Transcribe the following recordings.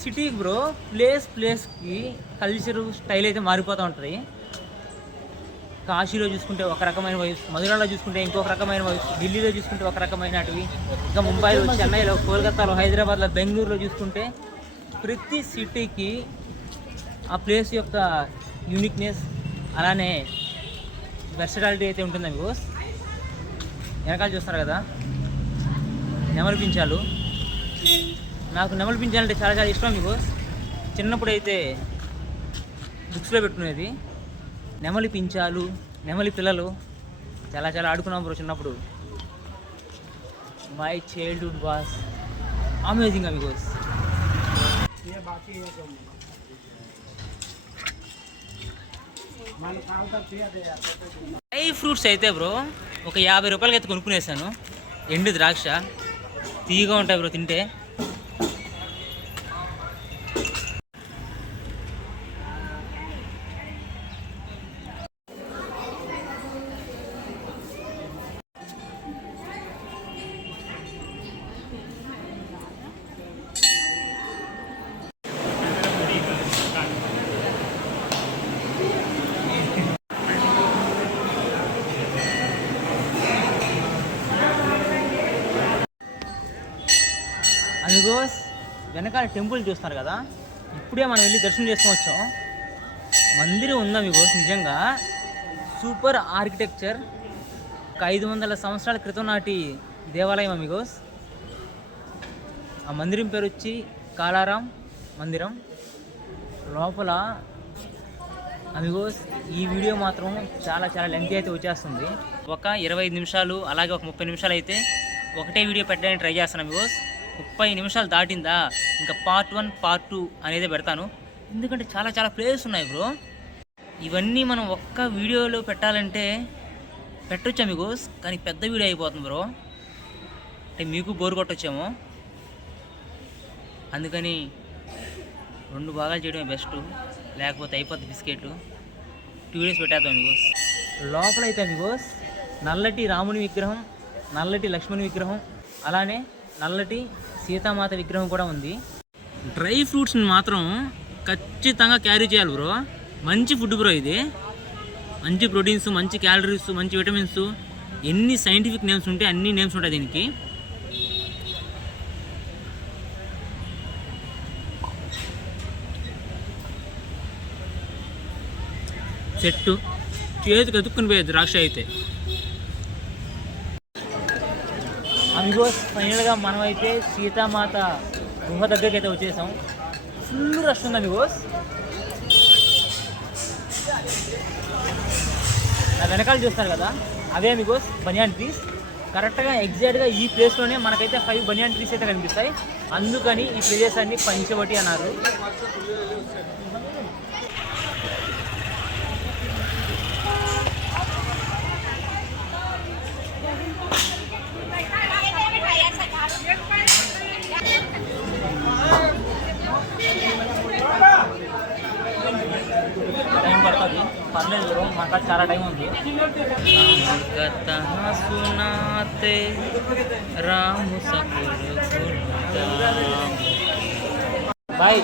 City bro ప్లేస్కి culture style అయితే మారిపోతూ ఉంటుంది. కాశీలో చూసుకుంటే ఒక రకమైన వైబ్స్, మధురలో చూసుకుంటే ఇంకొక రకమైన వైబ్స్, ఢిల్లీలో చూసుకుంటే ఒక రకమైనటివి, ఇంకా ముంబైలో, చెన్నైలో, కోల్కతాలో, హైదరాబాద్లో, బెంగళూరులో చూసుకుంటే ప్రతి సిటీకి ఆ ప్లేస్ యొక్క యూనిక్నెస్ అలానే వెర్సటాలిటీ అయితే ఉంటుంది. మీకు వెనకాల చూస్తారు కదా నెమలి పించాలు. నాకు నెమలి పించాలంటే చాలా చాలా ఇష్టం. మీకు చిన్నప్పుడు అయితే బుక్స్లో పెట్టుకునేది నెమలి పించాలు, నెమలి పిల్లలు చాలా చాలా ఆడుకున్నాం బ్రో చిన్నప్పుడు. My childhood was amazing Amigos. Dry fruits అయితే బ్రో ఒక 50 రూపాయలకి అయితే కొనుక్కునేసాను. ఎండు ద్రాక్ష తీయగా ఉంటాయి బ్రో తింటే. అమిగోస్ వెనకాల టెంపుల్ చూస్తారు కదా, ఇప్పుడే మనం వెళ్ళి దర్శనం చేసుకొని వచ్చాం. మందిరం ఉందా అమిగోస్, నిజంగా సూపర్ ఆర్కిటెక్చర్. ఒక 500 సంవత్సరాల క్రితం నాటి దేవాలయం అమిగోస్. ఆ మందిరం పేరు వచ్చి కాలారాం మందిరం. లోపల అమిగోస్ ఈ వీడియో మాత్రం చాలా చాలా లెంగ్తీ అయితే వచ్చేస్తుంది. ఒక 25 నిమిషాలు అలాగే ఒక 30 నిమిషాలు అయితే ఒకటే వీడియో పెట్టడానికి ట్రై చేస్తాను అమిగోస్. 30 నిమిషాలు దాటిందా ఇంకా పార్ట్ 1 పార్ట్ 2 అనేది పెడతాను. ఎందుకంటే చాలా చాలా ప్లేస్ ఉన్నాయి బ్రో. ఇవన్నీ మనం ఒక్క వీడియోలో పెట్టాలంటే పెట్టొచ్చా అమిగోస్, కానీ పెద్ద వీడియో అయిపోతుంది బ్రో. అంటే మీకు బోర్ కొట్టొచ్చేమో, అందుకని 2 భాగాలు చేయడమే బెస్ట్, లేకపోతే అయిపోద్ది బిస్కెట్. 2 వీడియోస్ పెట్టేద్దాం అమిగోస్. లోపల అయితే అమిగోస్ నల్లటి రాముని విగ్రహం, నల్లటి లక్ష్మణి విగ్రహం, అలానే నల్లటి సీతామాత విగ్రహం కూడా ఉంది. డ్రై ఫ్రూట్స్ని మాత్రం ఖచ్చితంగా క్యారీ చేయాలి బ్రో. మంచి ఫుడ్ బ్రో ఇది. మంచి ప్రోటీన్స్, మంచి క్యాలరీస్, మంచి విటమిన్స్, ఎన్ని సైంటిఫిక్ నేమ్స్ ఉంటాయి అన్ని నేమ్స్ ఉంటాయి దీనికి. చెట్టు చేతికి ఎదుక్కుని పోయేది ద్రాక్ష అయితే. అమిగోస్ ఫైనల్గా మనమైతే సీతామాత గుహ దగ్గరికి అయితే వచ్చేసాం. ఫుల్ రష్ ఉంది అమిగోస్. నా వెనకాల చూస్తారు కదా అవే అమిగోస్ బనియాన్ ట్రీస్. కరెక్ట్గా ఎగ్జాక్ట్గా ఈ ప్లేస్లోనే మనకైతే 5 బనియాన్ ట్రీస్ అయితే కనిపిస్తాయి. అందుకని ఈ ప్రదేశాన్ని పంచవటి అన్నారు. టైం పడుతుంది, పర్లేదు మాకు చాలా టైం ఉంది. సునాతే రాము బాయ్.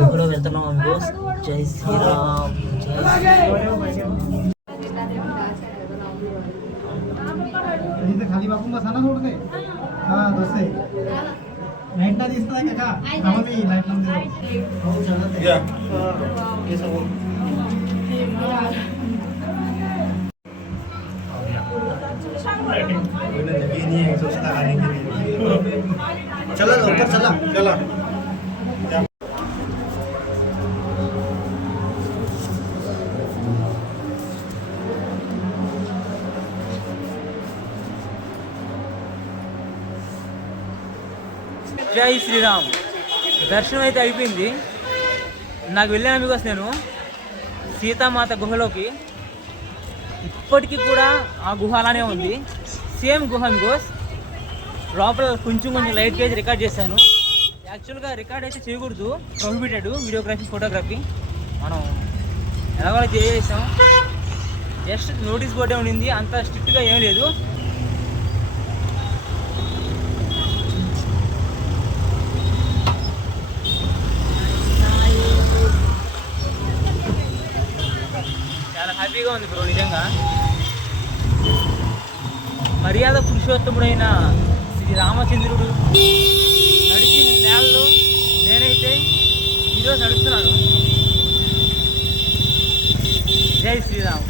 గుహలో వెళ్తున్నాం అమిగోస్. జై శ్రీరామ్, జై खाली बापू बसाना थोड़ दे. हाँ दोस्ते लाइट ना दिसता है क्या? हमें भी लाइट ना दे. बहुत ज़्यादा है. ये सब अभी नहीं है सोचता आने के लिए चला ऊपर चला चला జై శ్రీరామ్. దర్శనం అయితే అయిపోయింది. నాకు వెళ్ళాను బికాస్ నేను సీతామాత గుహలోకి. ఇప్పటికీ కూడా ఆ గుహ అలానే ఉంది, సేమ్ గుహ బికాస్ లోపల కొంచెం లైట్ చేసి రికార్డ్ చేశాను. యాక్చువల్గా రికార్డ్ అయితే చేయకూడదు, ప్రొహిబిటెడ్ వీడియోగ్రఫీ ఫోటోగ్రఫీ. మనం ఎలాగో చేసాం. జస్ట్ నోటీస్ బోర్డే ఉండింది, అంత స్ట్రిక్ట్గా ఏం లేదు. చాలా హ్యాపీగా ఉంది బ్రో నిజంగా. మర్యాద పురుషోత్తముడైన శ్రీ రామచంద్రుడు నడిచిన నేలలో నేనైతే ఈరోజు నడుస్తున్నాను. జై శ్రీరామ్.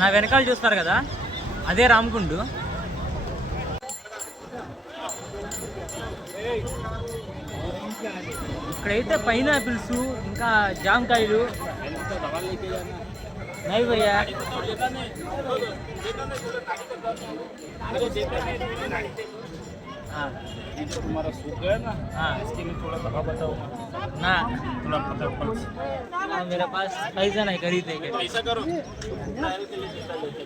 నా వెనకాల చూస్తారు కదా, అదే రామకుండు. ఇక్కడైతే పైనాపిల్స్ ఇంకా జామకాయలు नहीं भैया हाँ तुम्हारा सूख गया ना हाँ इसके लिए थोड़ा दवा बताओ ना थोड़ा पता मेरे पास पैसा नहीं खरीदने के लिए। ऐसा करो ट्रायल के लिए जूता लेके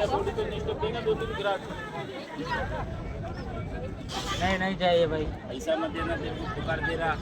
जाओ तो नेक्स्ट देगा 2-3 ग्राहक नहीं चाहिए भाई, ऐसा मत देना, देखो पुकार दे रहा।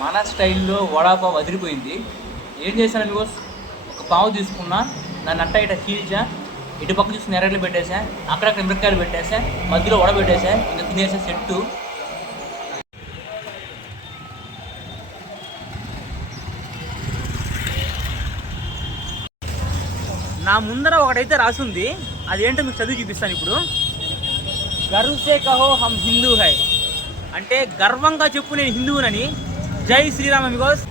మన స్టైల్లో వడాపావ్ అదిరిపోయింది. ఏం చేశాను మీకు, ఒక పావు తీసుకున్నా, దాన్ని అట్ట ఇట చీల్చా, ఇటు పక్క చూసి నెరట్లు పెట్టేసా, అక్కడక్కడ మిరపకాయలు పెట్టేసా, మధ్యలో వడ పెట్టేసా, ఇంకా తినేసా సెట్టు. నా ముందర ఒకటైతే రాసుంది, అదేంటో మీకు చదివి చూపిస్తాను ఇప్పుడు. గర్వ్ సే కహో హమ్ హిందూ హై అంటే గర్వంగా చెప్పు నేను హిందువునని. జై శ్రీరామ్ అమిగోస్.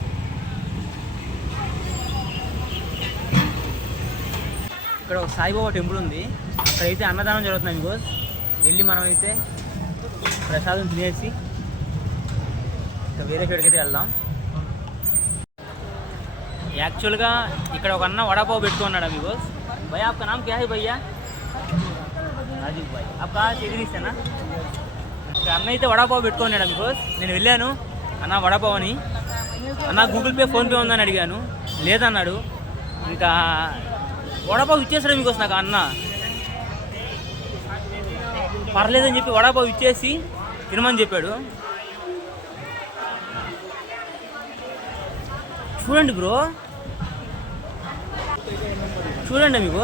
ఇక్కడ ఒక సాయిబాబా టెంపుల్ ఉంది, అక్కడైతే అన్నదానం జరుగుతుంది అమిగోస్. వెళ్ళి మనమైతే ప్రసాదం తినేసి ఇంకా వేరే చోటుకి అయితే వెళ్దాం. యాక్చువల్గా ఇక్కడ ఒక అన్న వడాపావు పెట్టుకున్నాడు అమిగోస్. భయ్యా आपका नाम क्या है भैया? రాజీవ్ భాయ్. आपका ఎదిరిస్తేనా? అన్న అయితే వడాపావు పెట్టుకున్నాడు అమిగోస్. నేను వెళ్ళాను, అన్న వడాపావు అని. అన్న గూగుల్ పే ఫోన్పే ఉందని అడిగాను, లేదన్నాడు. ఇంకా వడాపావు ఇచ్చేసాడు మీకు నాకు అన్న. పర్లేదని చెప్పి వడాపావు ఇచ్చేసి తినమని చెప్పాడు. చూడండి బ్రో, చూడండి మీకు,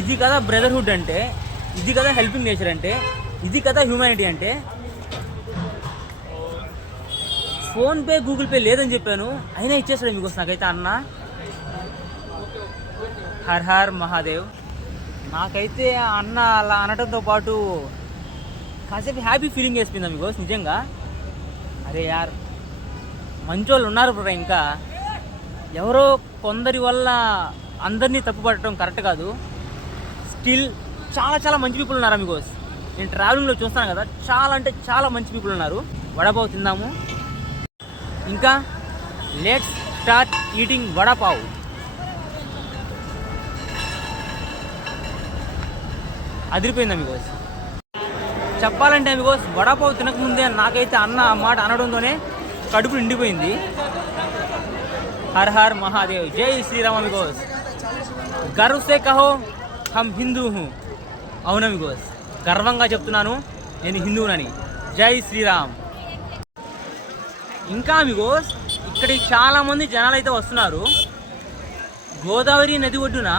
ఇది కదా బ్రదర్హుడ్ అంటే, ఇది కదా హెల్పింగ్ నేచర్ అంటే, ఇది కదా హ్యూమానిటీ అంటే. ఫోన్పే గూగుల్ పే లేదని చెప్పాను, అయినా ఇచ్చేసాడు మీకు నాకైతే అన్న. హర్ హర్ మహాదేవ్. నాకైతే అన్న అలా అనడంతో పాటు కాసేపు హ్యాపీ ఫీలింగ్ వేసిపోయింది మీకు నిజంగా. అరే యార్, మంచోళ్ళు ఉన్నారు బ్రో. ఇంకా ఎవరో కొందరి వల్ల అందరినీ తప్పుపడటం కరెక్ట్ కాదు. స్టిల్ చాలా చాలా మంచి పీపుల్ ఉన్నారు మీకు. నేను ట్రావెలింగ్లో చూస్తాను కదా, చాలా అంటే చాలా మంచి పీపుల్ ఉన్నారు. వడాపావు తిందాము. ఇంకా లెట్స్ స్టార్ట్ ఈటింగ్ వడాపావు. అదిరిపోయింది మీకు. చెప్పాలంటే మీకు వడాపావు తినకముందే నాకైతే అన్న ఆ మాట అనడంతోనే కడుపు నిండిపోయింది. హర్ హర్ మహాదేవ్. జై శ్రీరామ్ అమిగోస్. గర్వ్ సే కహో హమ్ హిందూ హూ. అవునా బికాస్ గర్వంగా చెప్తున్నాను నేను హిందువునని. జై శ్రీరామ్. ఇంకా బికాస్ ఇక్కడికి చాలామంది జనాలు అయితే వస్తున్నారు. గోదావరి నది ఒడ్డున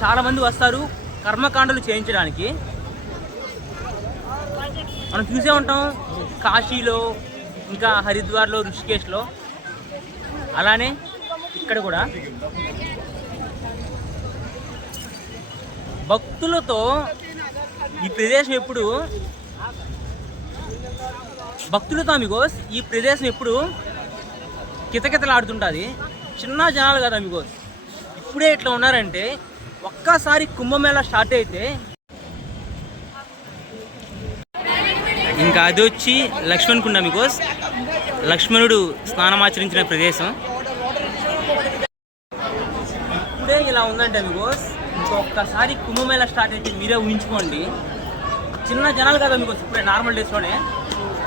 చాలామంది వస్తారు కర్మకాండలు చేయించడానికి. మనం చూసే ఉంటాం కాశీలో, ఇంకా హరిద్వార్లో, ఋషికేశ్లో. అలానే ఇక్కడ కూడా భక్తులతో ఈ ప్రదేశం ఎప్పుడు ఈ ప్రదేశం ఎప్పుడు కితకితలాడుతుంటుంది. చిన్న జనాలు కదా అమిగోస్, ఇప్పుడే ఇట్లా ఉన్నారంటే ఒక్కసారి కుంభమేళా స్టార్ట్ అయితే ఇంకా అది వచ్చి లక్ష్మణ్ కుండ బికాస్ లక్ష్మణుడు స్నానమాచరించిన ప్రదేశం. ఇప్పుడే ఇలా ఉందంటే బికాస్ ఇంకొకసారి కుంభమేళా స్టార్ట్ అయితే మీరే ఊహించుకోండి. చిన్న జనాలు కదా బికాస్ ఇప్పుడే నార్మల్ డేస్లోనే.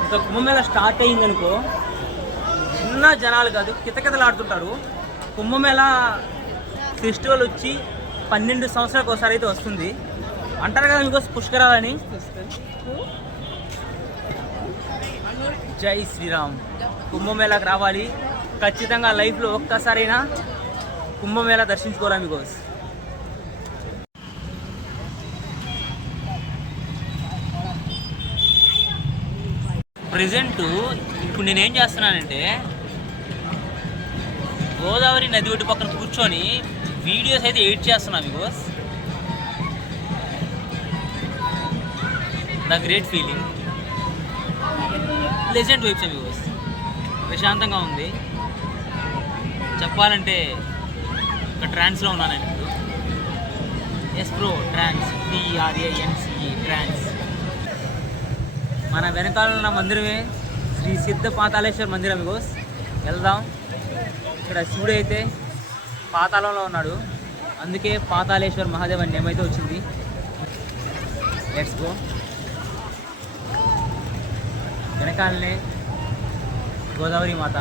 ఇంకా కుంభమేళా స్టార్ట్ అయ్యిందనుకో చిన్న జనాలు కాదు కితకితలాడుతుంటారు. కుంభమేళా ఫెస్టివల్ వచ్చి 12 సంవత్సరాలకు ఒకసారి అయితే వస్తుంది అంటారు కదా బికాస్ పుష్కరాలని. జై శ్రీరామ్. కుంభమేళాకి రావాలి ఖచ్చితంగా. లైఫ్లో ఒక్కసారైనా కుంభమేళా దర్శించుకోవాలి బికాస్. ప్రజెంట్ ఇప్పుడు నేనేం చేస్తున్నానంటే గోదావరి నది ఒడ్డు పక్కన కూర్చొని వీడియోస్ అయితే ఎడిట్ చేస్తున్నాను because the great feeling. Pleasant vibes because ప్రశాంతంగా ఉంది. చెప్పాలంటే ఒక ట్రాన్స్లో ఉన్నాను నేను ఇప్పుడు. ఎస్ బ్రో, ట్రాన్స్, TRANCE, ట్రాన్స్. మన వెనకాల ఉన్న మందిరమే శ్రీ సిద్ధ పాతాళేశ్వర మందిరం బికాస్. వెళ్దాం. ఇక్కడ శివుడు అయితే పాతాళంలో ఉన్నాడు, అందుకే పాతాళేశ్వర మహాదేవ్ అని నేమ్ అయితే వచ్చింది. Let's go. వెనకాలనే Godavari Mata.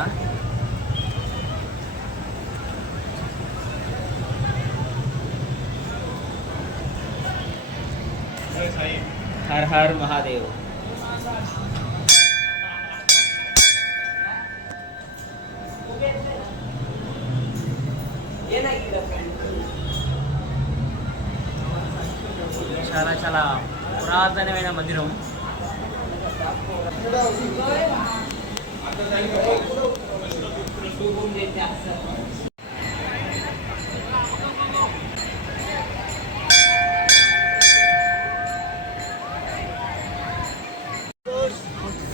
Her Har Mahadev. చాలా చాలా పురాతనమైన మందిరం.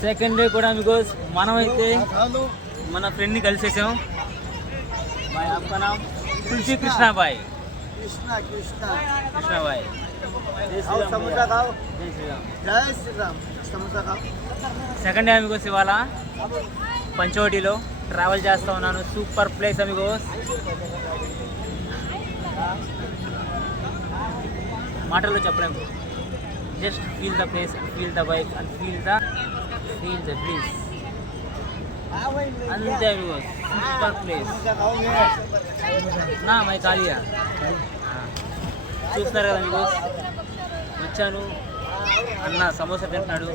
సెకండ్ డే కూడా బికాస్ మనమైతే మన ఫ్రెండ్ని కలిసేసాం. బాయ్, आपका नाम? तुलसी कृष्णा भाई. कृष्णा भाई. సెకండ్ డే అమిగోస్ ఇవాళ పంచవటిలో ట్రావెల్ చేస్తూ ఉన్నాను. Super place Amigos. మాటల్లో చెప్పలేం. Just feel the place, feel the vibe and feel the breeze. అంతే అమిగోస్, సూపర్ ప్లేస్. నా మై కాలియా చూస్తున్నారు కదా అమిగోస్. వచ్చాను, అన్న సమోసా తింటున్నాడు.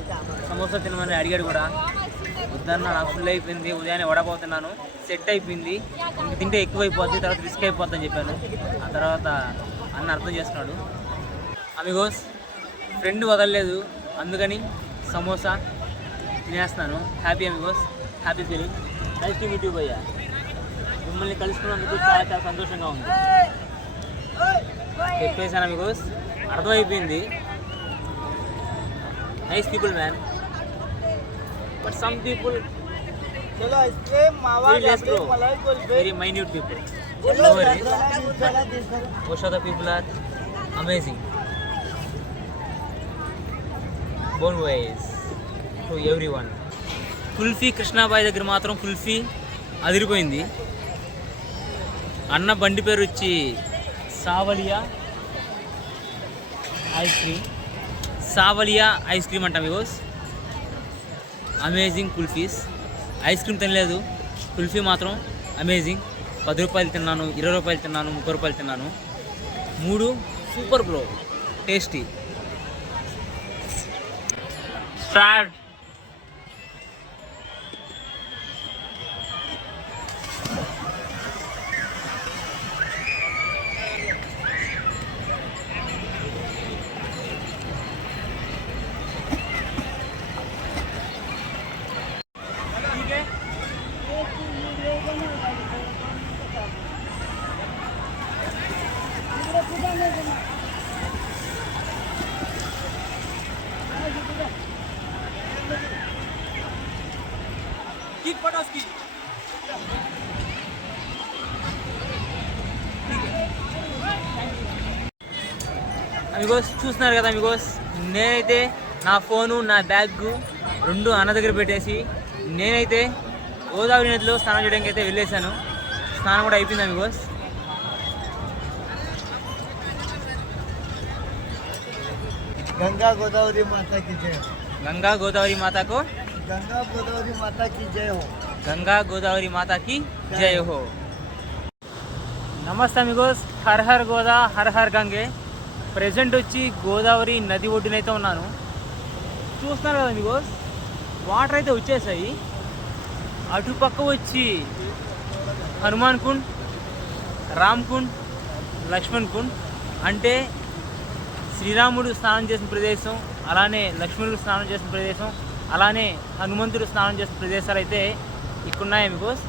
సమోసా తినమని అడిగాడు కూడా. వద్దన్న, నాకు ఫుల్ అయిపోయింది, ఉదయాన్నే వడపోతున్నాను, సెట్ అయిపోయింది, ఇంక తింటే ఎక్కువైపోద్ది, తర్వాత రిస్క్ అయిపోద్ది అని చెప్పాను. ఆ తర్వాత అన్న అర్థం చేసుకున్నాడు. అమిగోస్ ఫ్రెండ్ వదలలేదు, అందుకని సమోసా తినేస్తున్నాను. Happy amigos, happy feeling. Nice to meet you భయ్యా. మిమ్మల్ని కలుసుకున్నందుకు చాలా చాలా సంతోషంగా ఉంది. చెప్పేసాను అమిగోస్, అర్థమైపోయింది. Nice people man, but some people very minute people. No worries. Most of the people are amazing. Bon ways to everyone. Kulfi Krishnabai దగ్గర మాత్రం కుల్ఫీ అదిరిపోయింది. అన్న బండి పేరు వచ్చి సావలియా ఐస్ క్రీమ్ అంట because amazing kulfis. Ice cream తినలేదు, కుల్ఫీ మాత్రం అమేజింగ్. 10 రూపాయలు తిన్నాను, 20 రూపాయలు తిన్నాను, 30 రూపాయలు తిన్నాను. 3 super bro, tasty. Start. Amigos చూస్తున్నారు కదా అమిగోస్, నేనైతే నా ఫోను నా బ్యాగ్ 2 అన్న దగ్గర పెట్టేసి నేనైతే గోదావరి నదిలో స్నానం చేయడానికి అయితే వెళ్ళేసాను. స్నానం కూడా అయిపోయింది అమిగోస్. गंगा गोदावरी माता की जय हो. గంగా గోదావరి మాతాకు गंगा गोदावरी माता की जय हो. గంగా గోదావరి మాతాకి జయ హో. నమస్తే అమిగోస్, హర్ హర్ గోదా హర్ హర్ గంగే. ప్రజెంట్ వచ్చి గోదావరి నది ఒడ్డునైతే ఉన్నాను. చూస్తున్నారు కదా అమిగోస్, వాటర్ అయితే వచ్చేసాయి. అటుపక్క వచ్చి హనుమాన్ కుండ్, రామ్ కుండ్, లక్ష్మణ్ కుండ్, అంటే శ్రీరాముడు స్నానం చేసిన ప్రదేశం, అలానే లక్ష్మణుడు స్నానం చేసిన ప్రదేశం, అలానే హనుమంతుడు స్నానం చేసిన ప్రదేశాలు అయితే ఇక్కడ ఉన్నాయి అమిగోస్.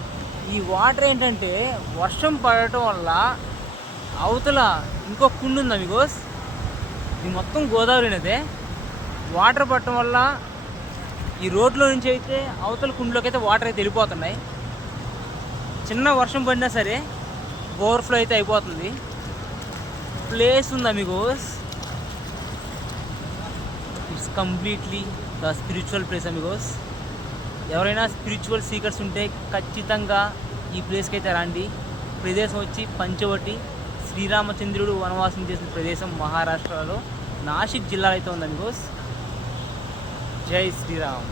ఈ వాటర్ ఏంటంటే వర్షం పడటం వల్ల అవతల ఇంకో కుండు ఉంది అమిగోస్. ఇది మొత్తం గోదావరి నదే. వాటర్ పడటం వల్ల ఈ రోడ్లో నుంచి అయితే అవతల కుండులోకి అయితే వాటర్ అయితే వెళ్ళిపోతున్నాయి. చిన్న వర్షం పడినా సరే ఓవర్ఫ్లో అయితే అయిపోతుంది. ప్లేస్ ఉంది Amigos, it's completely the spiritual place Amigos. ఎవరైనా స్పిరిచువల్ సీకర్స్ ఉంటే ఖచ్చితంగా ఈ ప్లేస్కి అయితే రండి. ప్రదేశం వచ్చి పంచవటి, శ్రీరామచంద్రుడు వనవాసం చేసిన ప్రదేశం మహారాష్ట్రలో నాసిక్ జిల్లాలో అయితే ఉంది అమిగోస్. జై శ్రీరామ్.